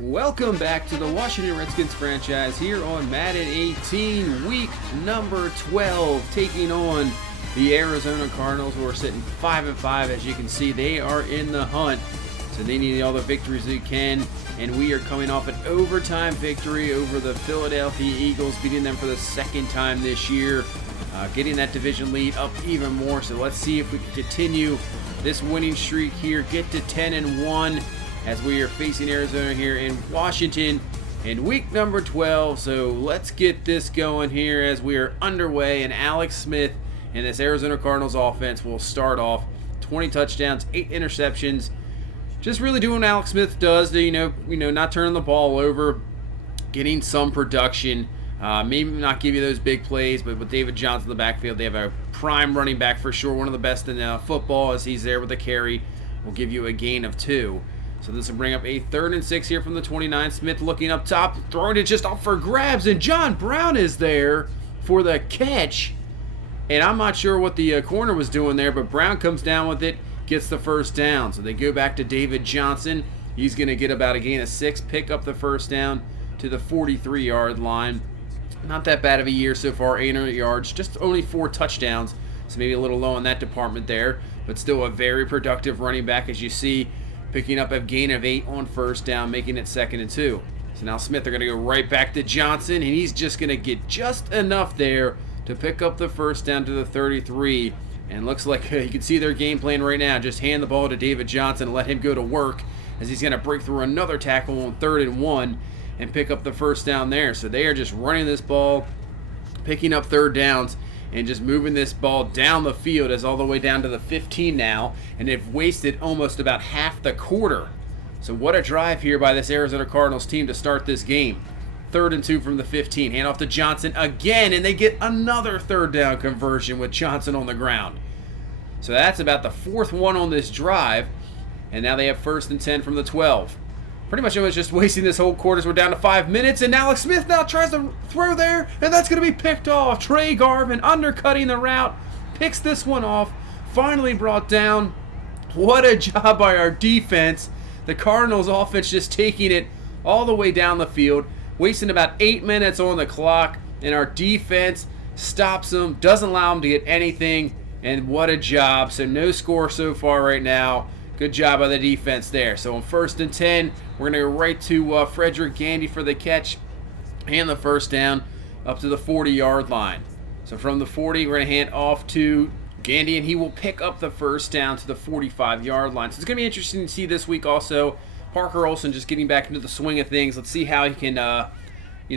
Welcome back to the Washington Redskins franchise here on Madden 18, week number 12, taking on the Arizona Cardinals, who are sitting 5-5. As you can see, they are in the hunt, so they need all the victories they can, and we are coming off an overtime victory over the Philadelphia Eagles, beating them for the second time this year, getting that division lead up even more. So let's see if we can continue this winning streak here, get to 10-1, as we are facing Arizona here in Washington in week number 12. So let's get this going here as we are underway, and Alex Smith and this Arizona Cardinals offense will start off. 20 touchdowns, 8 interceptions. Just really doing what Alex Smith does, to, not turning the ball over, getting some production. Maybe not give you those big plays, but with David Johnson in the backfield, they have a prime running back for sure, one of the best in football, as he's there with a carry. Will give you a gain of 2. So this will bring up a 3rd and 6 here from the 29. Smith looking up top, throwing it just up for grabs, and John Brown is there for the catch. And I'm not sure what the corner was doing there, but Brown comes down with it, gets the first down. So they go back to David Johnson. He's going to get about a gain of 6, pick up the first down to the 43-yard line. Not that bad of a year so far, 800 yards, just only 4 touchdowns. So maybe a little low in that department there, but still a very productive running back, as you see, picking up a gain of 8 on first down, making it 2nd and 2. So now Smith are going to go right back to Johnson, and he's just going to get just enough there to pick up the first down to the 33. And looks like you can see their game plan right now. Just hand the ball to David Johnson and let him go to work, as he's going to break through another tackle on 3rd and 1 and pick up the first down there. So they are just running this ball, picking up 3rd downs, and just moving this ball down the field, as all the way down to the 15 now, and they've wasted almost about half the quarter. So what a drive here by this Arizona Cardinals team to start this game. 3rd and 2 from the 15, hand off to Johnson again, and they get another 3rd down conversion with Johnson on the ground. So that's about the 4th one on this drive, and now they have 1st and 10 from the 12. Pretty much it was just wasting this whole quarter. We're down to 5 minutes, and Alex Smith now tries to throw there, and that's going to be picked off. Trey Garvin undercutting the route, picks this one off, finally brought down. What a job by our defense. The Cardinals offense just taking it all the way down the field, wasting about 8 minutes on the clock, and our defense stops them, doesn't allow them to get anything, and what a job. So no score so far right now. Good job by the defense there. So on 1st and 10, we're going to go right to Frederick Gandy for the catch and the first down up to the 40-yard line. So from the 40, we're going to hand off to Gandy, and he will pick up the first down to the 45-yard line. So it's going to be interesting to see this week also. Parker Olsen just getting back into the swing of things. Let's see how he can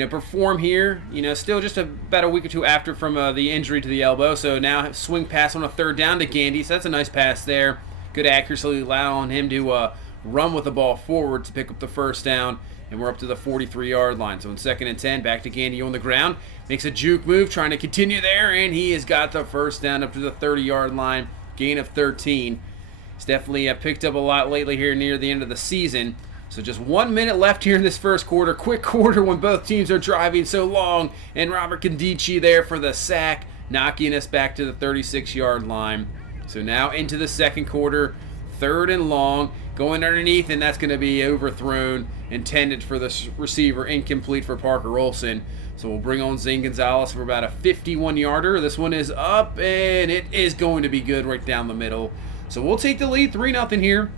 perform here. Still just about a week or two after from the injury to the elbow. So now swing pass on a 3rd down to Gandy. So that's a nice pass there. Good accuracy, allowing him to run with the ball forward to pick up the first down, and we're up to the 43-yard line. So in 2nd and 10, back to Gandy on the ground, makes a juke move, trying to continue there, and he has got the first down up to the 30-yard line, gain of 13. He's definitely picked up a lot lately here near the end of the season. So just 1 minute left here in this first quarter. Quick quarter when both teams are driving so long, and Robert Condici there for the sack, knocking us back to the 36-yard line. So now into the second quarter, 3rd and long, going underneath, and that's going to be overthrown, intended for the receiver, incomplete for Parker Olsen. So we'll bring on Zane Gonzalez for about a 51-yarder. This one is up, and it is going to be good right down the middle. So we'll take the lead, 3-0 here.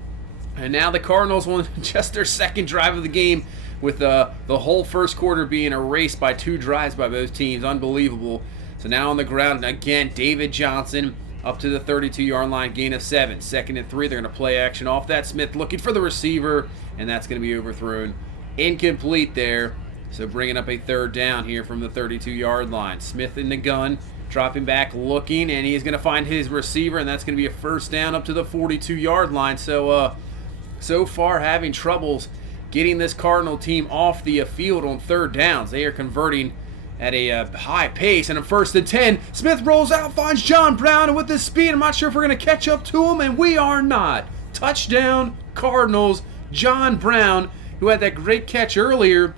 And now the Cardinals won just their 2nd drive of the game, with the whole first quarter being erased by 2 drives by both teams. Unbelievable. So now on the ground, again, David Johnson up to the 32-yard line, gain of 7. 2nd and 3, they're going to play action off that. Smith looking for the receiver, and that's going to be overthrown. Incomplete there. So bringing up a 3rd down here from the 32-yard line. Smith in the gun, dropping back, looking, and he's going to find his receiver, and that's going to be a first down up to the 42-yard line. So far having troubles getting this Cardinal team off the field on 3rd downs. They are converting at a high pace, and a 1st and 10. Smith rolls out, finds John Brown, and with this speed, I'm not sure if we're going to catch up to him, and we are not. Touchdown, Cardinals. John Brown, who had that great catch earlier,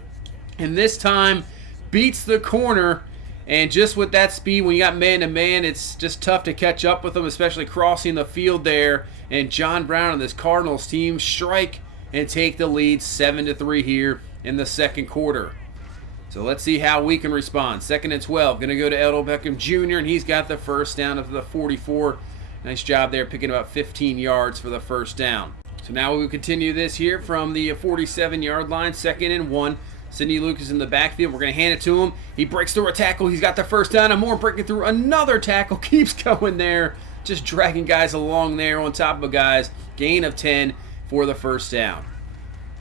and this time beats the corner. And just with that speed, when you got man-to-man, it's just tough to catch up with him, especially crossing the field there. And John Brown and this Cardinals team strike and take the lead 7-3 here in the second quarter. So let's see how we can respond. 2nd and 12. Going to go to Odell Beckham Jr., and he's got the first down of the 44. Nice job there, picking about 15 yards for the first down. So now we will continue this here from the 47-yard line. 2nd and 1. Sidney Lucas in the backfield. We're going to hand it to him. He breaks through a tackle. He's got the first down, and more breaking through another tackle. Keeps going there. Just dragging guys along there on top of guys. Gain of 10 for the first down.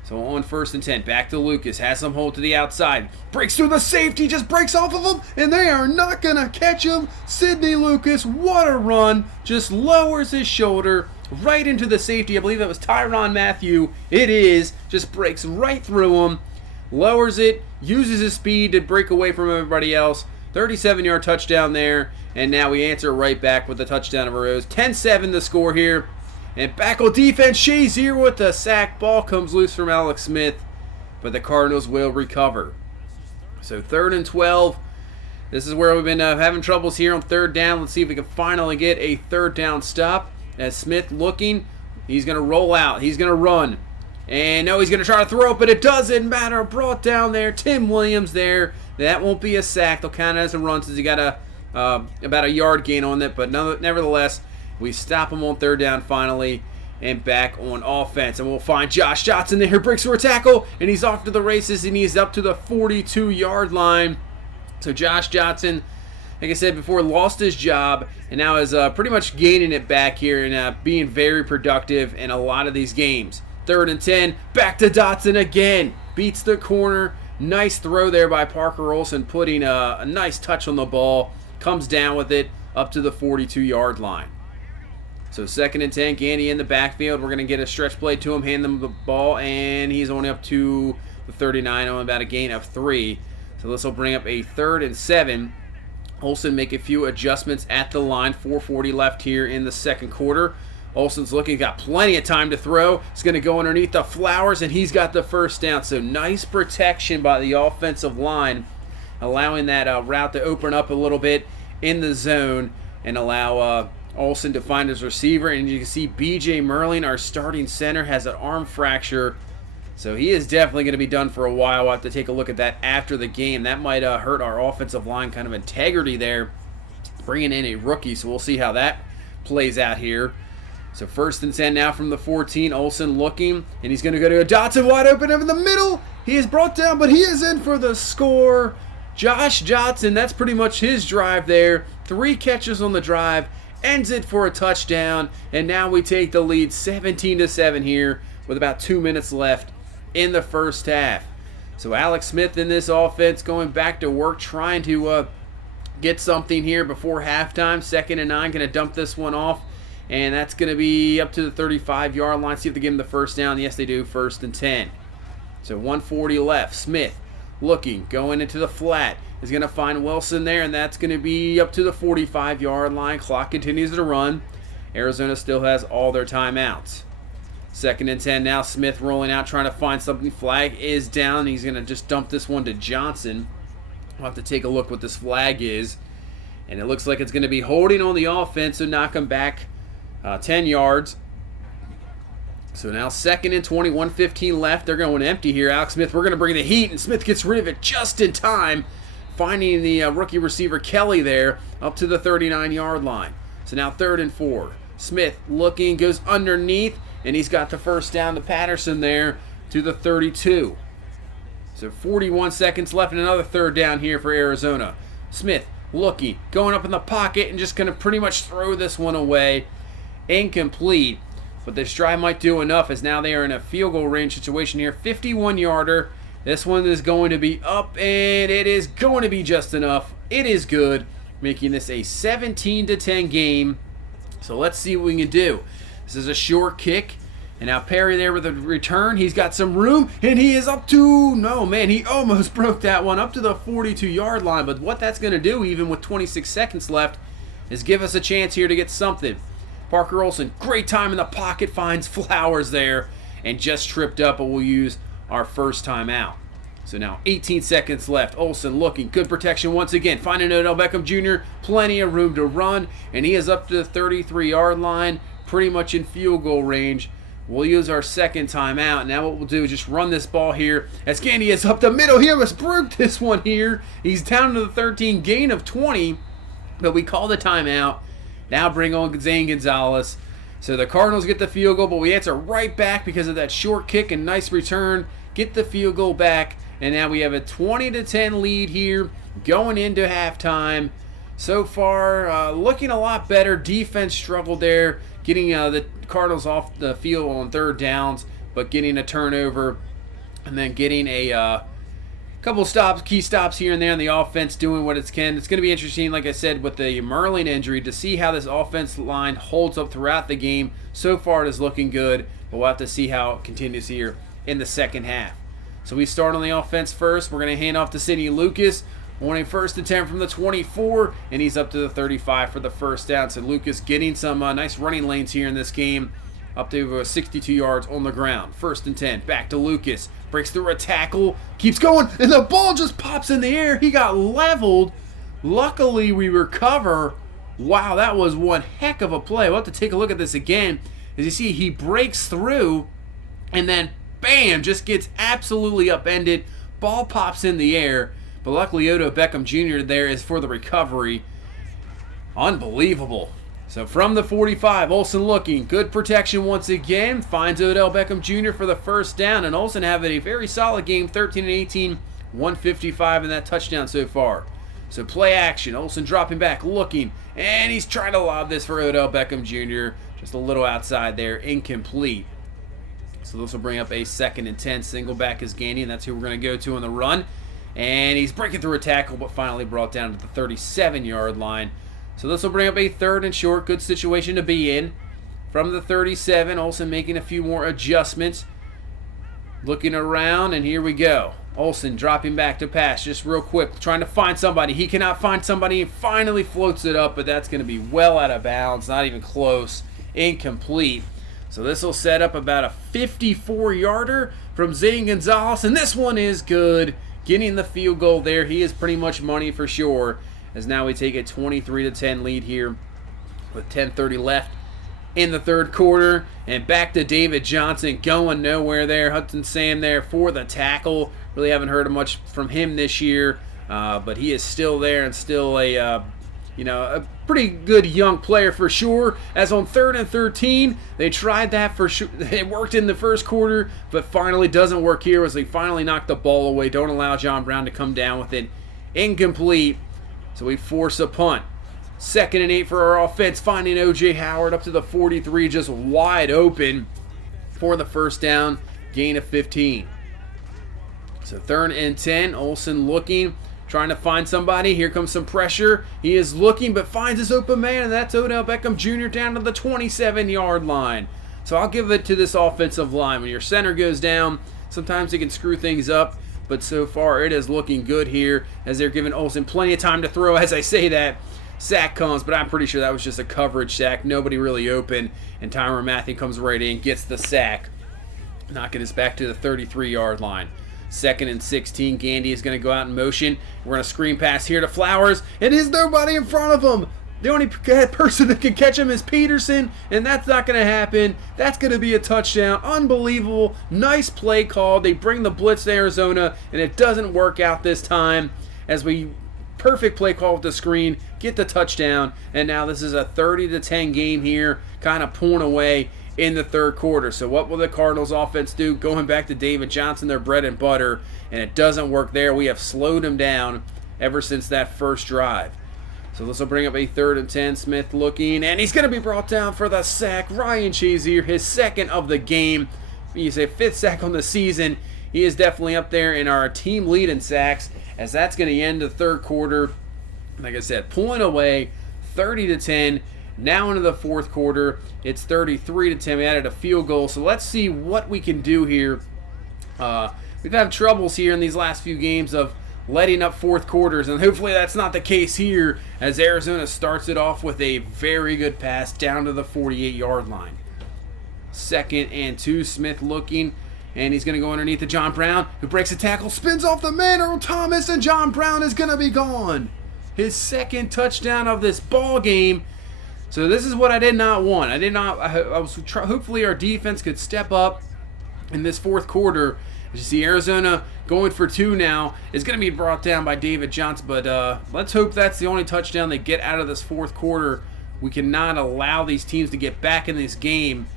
So on 1st and 10, back to Lucas, has some hold to the outside, breaks through the safety, just breaks off of him, and they are not going to catch him. Sidney Lucas, what a run, just lowers his shoulder right into the safety. I believe that was Tyrann Mathieu. It is, just breaks right through him, lowers it, uses his speed to break away from everybody else. 37-yard touchdown there, and now we answer right back with the touchdown of our own. 10-7 the score here. And back on defense, Shazier with the sack. Ball comes loose from Alex Smith, but the Cardinals will recover. So 3rd and 12. This is where we've been having troubles here on 3rd down. Let's see if we can finally get a 3rd down stop. As Smith looking, he's going to roll out. He's going to run. And no, he's going to try to throw it, but it doesn't matter. Brought down there. Tim Williams there. That won't be a sack. They'll count it as a run since he got about a yard gain on it. But nevertheless, we stop him on 3rd down finally, and back on offense. And we'll find Josh Johnson there, breaks for a tackle, and he's off to the races, and he's up to the 42-yard line. So Josh Johnson, like I said before, lost his job, and now is pretty much gaining it back here and being very productive in a lot of these games. 3rd and 10, back to Dotson again. Beats the corner. Nice throw there by Parker Olsen, putting a nice touch on the ball. Comes down with it up to the 42-yard line. So 2nd and 10, Gandy in the backfield. We're going to get a stretch play to him, hand them the ball, and he's only up to the 39 on about a gain of 3. So this will bring up a 3rd and 7. Olsen make a few adjustments at the line. 4:40 left here in the second quarter. Olsen's looking, got plenty of time to throw. He's going to go underneath the Flowers, and he's got the first down. So nice protection by the offensive line, allowing that route to open up a little bit in the zone and allow Olsen to find his receiver. And you can see B.J. Merlin, our starting center, has an arm fracture. So he is definitely going to be done for a while. We'll have to take a look at that after the game. That might hurt our offensive line kind of integrity there, bringing in a rookie. So we'll see how that plays out here. So 1st and 10 now from the 14. Olsen looking, and he's going to go to a Dotson wide open up in the middle. He is brought down, but he is in for the score. Josh Johnson, that's pretty much his drive there. 3 catches on the drive. Ends it for a touchdown, and now we take the lead 17-7 here with about 2 minutes left in the first half. So Alex Smith in this offense going back to work, trying to get something here before halftime. 2nd and 9, going to dump this one off, and that's going to be up to the 35-yard line. See if they give him the first down. Yes, they do. 1st and 10. So 1:40 left. Smith looking, going into the flat. Is going to find Wilson there, and that's going to be up to the 45-yard line. Clock continues to run. Arizona still has all their timeouts. 2nd and 10 now. Smith rolling out, trying to find something. Flag is down. He's going to just dump this one to Johnson. We'll have to take a look what this flag is. And it looks like it's going to be holding on the offense, so knock him back 10 yards. So now 2nd and 20, 1:15 left. They're going empty here. Alex Smith, we're going to bring the heat, and Smith gets rid of it just in time, finding the rookie receiver Kelly there up to the 39-yard line. So now 3rd and 4. Smith looking, goes underneath, and he's got the first down to Patterson there to the 32. So 41 seconds left, and another 3rd down here for Arizona. Smith looking, going up in the pocket, and just going to pretty much throw this one away. Incomplete. But this drive might do enough, as now they are in a field goal range situation here. 51-yarder. This one is going to be up, and it is going to be just enough. It is good, making this a 17-10 game. So let's see what we can do. This is a short kick, and now Perry there with a return. He's got some room, and he is up to, no man, he almost broke that one up to the 42-yard line. But what that's going to do, even with 26 seconds left, is give us a chance here to get something. Parker Olsen, great time in the pocket, finds Flowers there, and just tripped up, but we'll use our first time out. So now 18 seconds left. Olsen looking, good protection once again. Finding Odell Beckham Jr., plenty of room to run, and he is up to the 33-yard line, pretty much in field goal range We'll use our second timeout. Now what we'll do is just run this ball here as Gandy is up the middle. He almost broke this one here. He's down to the 13, gain of 20, but we call the timeout. Now bring on Zane Gonzalez. So the Cardinals get the field goal, but we answer right back because of that short kick and nice return. Get the field goal back, and now we have a 20-10 lead here going into halftime. So far, looking a lot better. Defense struggled there, getting the Cardinals off the field on third downs, but getting a turnover and then getting a couple stops, key stops here and there, and the offense doing what it can. It's going to be interesting, like I said, with the Merlin injury to see how this offense line holds up throughout the game. So far, it is looking good, but we'll have to see how it continues here in the second half. So we start on the offense first. We're going to hand off to Sidney Lucas. On a first and 10 from the 24, and he's up to the 35 for the first down. So Lucas getting some nice running lanes here in this game, up to 62 yards on the ground. First and 10, back to Lucas. Breaks through a tackle, keeps going, and the ball just pops in the air. He got leveled. Luckily, we recover. Wow, that was one heck of a play. We'll have to take a look at this again. As you see, he breaks through, and then, bam, just gets absolutely upended. Ball pops in the air. But luckily, Odell Beckham Jr. there is for the recovery. Unbelievable. So from the 45, Olsen looking. Good protection once again. Finds Odell Beckham Jr. for the first down. And Olsen having a very solid game. 13-18, 155 in that touchdown so far. So play action. Olsen dropping back, looking. And he's trying to lob this for Odell Beckham Jr. Just a little outside there. Incomplete. So this will bring up a 2nd and 10. Single back is Gandy, and that's who we're going to go to on the run. And he's breaking through a tackle, but finally brought down to the 37-yard line. So this will bring up a 3rd and short. Good situation to be in. From the 37, Olsen making a few more adjustments. Looking around, and here we go. Olsen dropping back to pass just real quick, trying to find somebody. He cannot find somebody, and finally floats it up, but that's going to be well out of bounds. Not even close. Incomplete. So this will set up about a 54-yarder from Zane Gonzalez, and this one is good. Getting the field goal there. He is pretty much money for sure, as now we take a 23-10 lead here with 10:30 left in the third quarter. And back to David Johnson, going nowhere there. Hudson Sam there for the tackle. Really haven't heard much from him this year, but he is still there and still a pretty good young player for sure. As on 3rd and 13, they tried that for sure. It worked in the first quarter, but finally doesn't work here as they finally knock the ball away. Don't allow John Brown to come down with it. Incomplete. So we force a punt. 2nd and 8 for our offense, finding O.J. Howard up to the 43, just wide open for the first down. Gain of 15. So 3rd and 10, Olsen looking. Trying to find somebody. Here comes some pressure. He is looking, but finds his open man, and that's Odell Beckham Jr. down to the 27-yard line. So I'll give it to this offensive line. When your center goes down, sometimes it can screw things up, but so far it is looking good here as they're giving Olsen plenty of time to throw. As I say that, sack comes, but I'm pretty sure that was just a coverage sack. Nobody really open, and Tyrann Mathieu comes right in, gets the sack, knocking us back to the 33-yard line. 2nd and 16, Gandy is going to go out in motion. We're going to screen pass here to Flowers, and there's nobody in front of him. The only person that can catch him is Peterson, and that's not going to happen. That's going to be a touchdown. Unbelievable. Nice play call. They bring the blitz to Arizona, and it doesn't work out this time as we perfect play call with the screen, get the touchdown, and now this is a 30-10 game here, kind of pulling away in the third quarter. So what will the Cardinals offense do? Going back to David Johnson, their bread and butter, and it doesn't work there. We have slowed him down ever since that first drive. So this will bring up a 3rd and 10. Smith looking, and he's going to be brought down for the sack. Ryan Shazier, his 2nd of the game. You say 5th sack on the season. He is definitely up there in our team lead in sacks, as that's going to end the third quarter. Like I said, pulling away 30-10. Now into the fourth quarter, it's 33-10. We added a field goal, so let's see what we can do here. We've had troubles here in these last few games of letting up fourth quarters, and hopefully that's not the case here as Arizona starts it off with a very good pass down to the 48-yard line. 2nd and 2, Smith looking, and he's going to go underneath to John Brown, who breaks a tackle, spins off the man, Earl Thomas, and John Brown is going to be gone. His 2nd touchdown of this ball game. So this is what I did not want. Hopefully our defense could step up in this fourth quarter. As you see, Arizona going for 2 now is going to be brought down by David Johnson. But let's hope that's the only touchdown they get out of this fourth quarter. We cannot allow these teams to get back in this game.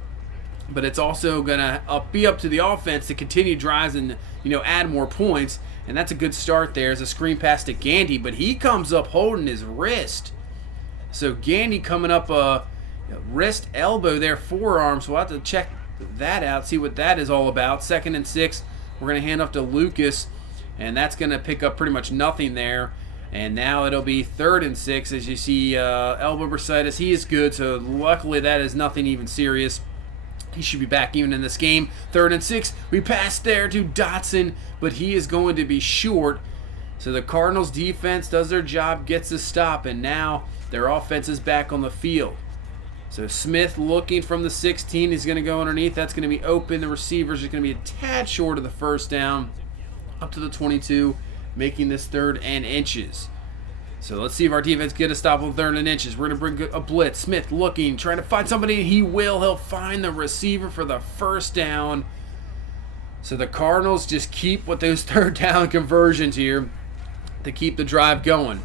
But it's also going to be up to the offense to continue drives and add more points. And that's a good start there. As a screen pass to Gandy, but he comes up holding his wrist. So Gandy coming up wrist, elbow there, forearm. So we'll have to check that out, see what that is all about. 2nd and 6. We're going to hand off to Lucas, and that's going to pick up pretty much nothing there. And now it'll be 3rd and 6. As you see, elbow bursitis, he is good. So luckily that is nothing even serious. He should be back even in this game. 3rd and 6. We pass there to Dotson, but he is going to be short. So the Cardinals defense does their job, gets a stop, and now their offense is back on the field. So Smith looking from the 16. He's going to go underneath. That's going to be open. The receivers are going to be a tad short of the first down. Up to the 22, making this 3rd and inches. So let's see if our defense get a stop on 3rd and inches. We're going to bring a blitz. Smith looking, trying to find somebody. He will. He'll find the receiver for the first down. So the Cardinals just keep with those 3rd down conversions here to keep the drive going.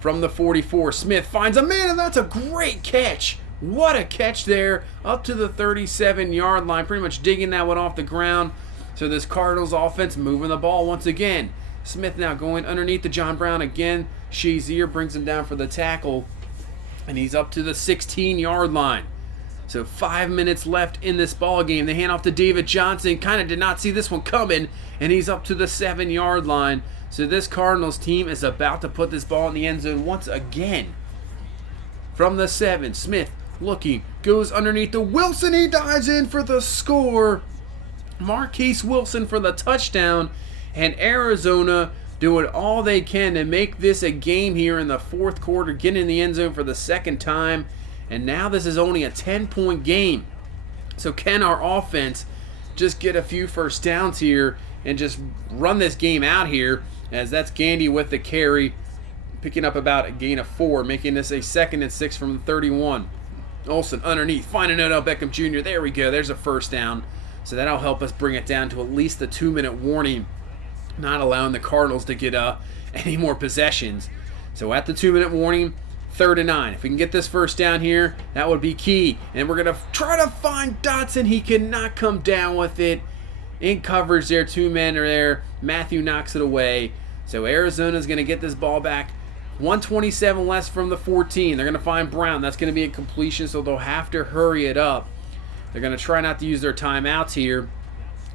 From the 44, Smith finds a man, and that's a great catch. What a catch there, up to the 37-yard line, pretty much digging that one off the ground. So this Cardinals offense moving the ball once again. Smith now going underneath to John Brown again. Shazier brings him down for the tackle, and he's up to the 16-yard line. So 5 minutes left in this ball game. They hand off to David Johnson. Kind of did not see this one coming, and he's up to the 7-yard line. So this Cardinals team is about to put this ball in the end zone once again. From the 7, Smith looking, goes underneath to Wilson. He dives in for the score. Marquise Wilson for the touchdown. And Arizona doing all they can to make this a game here in the fourth quarter, getting in the end zone for the 2nd time. And now this is only a 10-point game. So can our offense just get a few first downs here and just run this game out here? As that's Gandy with the carry, picking up about a gain of 4, making this a 2nd and 6 from the 31. Olsen underneath, finding Odell Beckham Jr. There we go. There's a first down. So that'll help us bring it down to at least the 2-minute warning, not allowing the Cardinals to get any more possessions. So at the 2-minute warning, 3rd and 9. If we can get this first down here, that would be key. And we're going to try to find Dotson. He cannot come down with it. In coverage there, 2 men are there. Matthew knocks it away. So Arizona's going to get this ball back. 127 less from the 14. They're going to find Brown. That's going to be a completion, so they'll have to hurry it up. They're going to try not to use their timeouts here.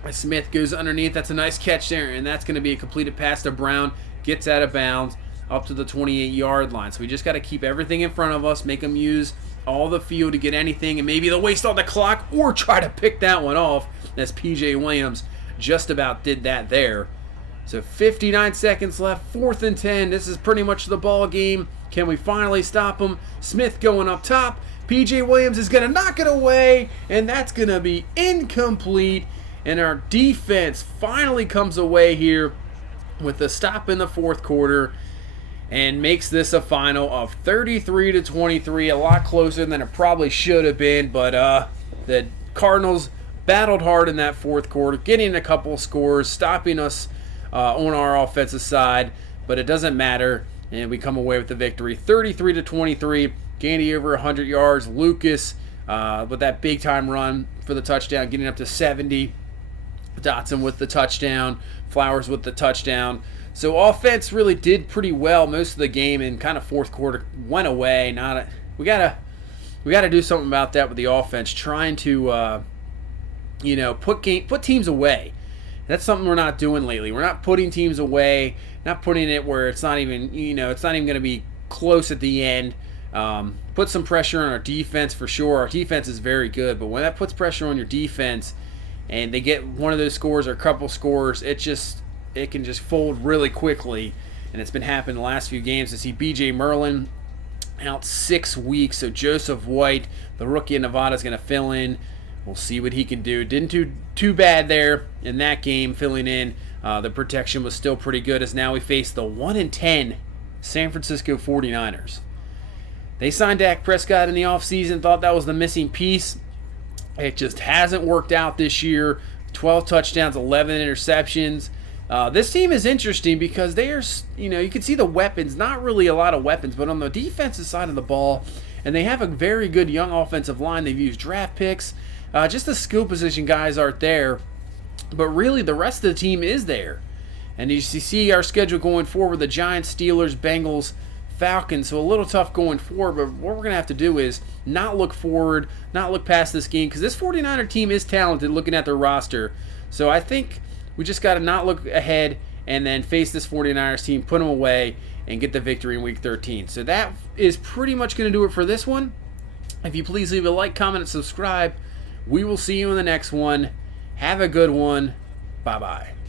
Smith goes underneath. That's a nice catch there, and that's going to be a completed pass to Brown. Gets out of bounds up to the 28-yard line. So we just got to keep everything in front of us, make them use all the field to get anything, and maybe they'll waste all the clock or try to pick that one off, as P.J. Williams just about did that there. So 59 seconds left, 4th and 10. This is pretty much the ball game. Can we finally stop them? Smith going up top. P.J. Williams is going to knock it away, and that's going to be incomplete. And our defense finally comes away here with the stop in the fourth quarter and makes this a final of 33-23, a lot closer than it probably should have been. But the Cardinals battled hard in that fourth quarter, getting a couple of scores, stopping us on our offensive side, but it doesn't matter, and we come away with the victory. 33-23, Gandy over 100 yards. Lucas with that big-time run for the touchdown, getting up to 70. Dotson with the touchdown. Flowers with the touchdown. So offense really did pretty well most of the game, and kind of fourth quarter went away. We gotta do something about that with the offense, trying to put teams away. That's something we're not doing lately. We're not putting teams away, not putting it where it's not even going to be close at the end. Put some pressure on our defense for sure. Our defense is very good, but when that puts pressure on your defense and they get one of those scores or a couple scores, it can just fold really quickly. And it's been happening the last few games. To see B.J. Merlin out 6 weeks, so Joseph White, the rookie in Nevada, is going to fill in. We'll see what he can do. Didn't do too bad there in that game, filling in. The protection was still pretty good, as now we face the 1-10 San Francisco 49ers. They signed Dak Prescott in the offseason, thought that was the missing piece. It just hasn't worked out this year. 12 touchdowns, 11 interceptions. This team is interesting because they are, you can see the weapons, not really a lot of weapons, but on the defensive side of the ball, and they have a very good young offensive line. They've used draft picks. Just the skill position guys aren't there, but really the rest of the team is there. And you see our schedule going forward, the Giants, Steelers, Bengals, Falcons, so a little tough going forward, but what we're going to have to do is not look forward, not look past this game, because this 49er team is talented looking at their roster. So I think we just got to not look ahead and then face this 49ers team, put them away, and get the victory in Week 13. So that is pretty much going to do it for this one. If you please leave a like, comment, and subscribe. We will see you in the next one. Have a good one. Bye-bye.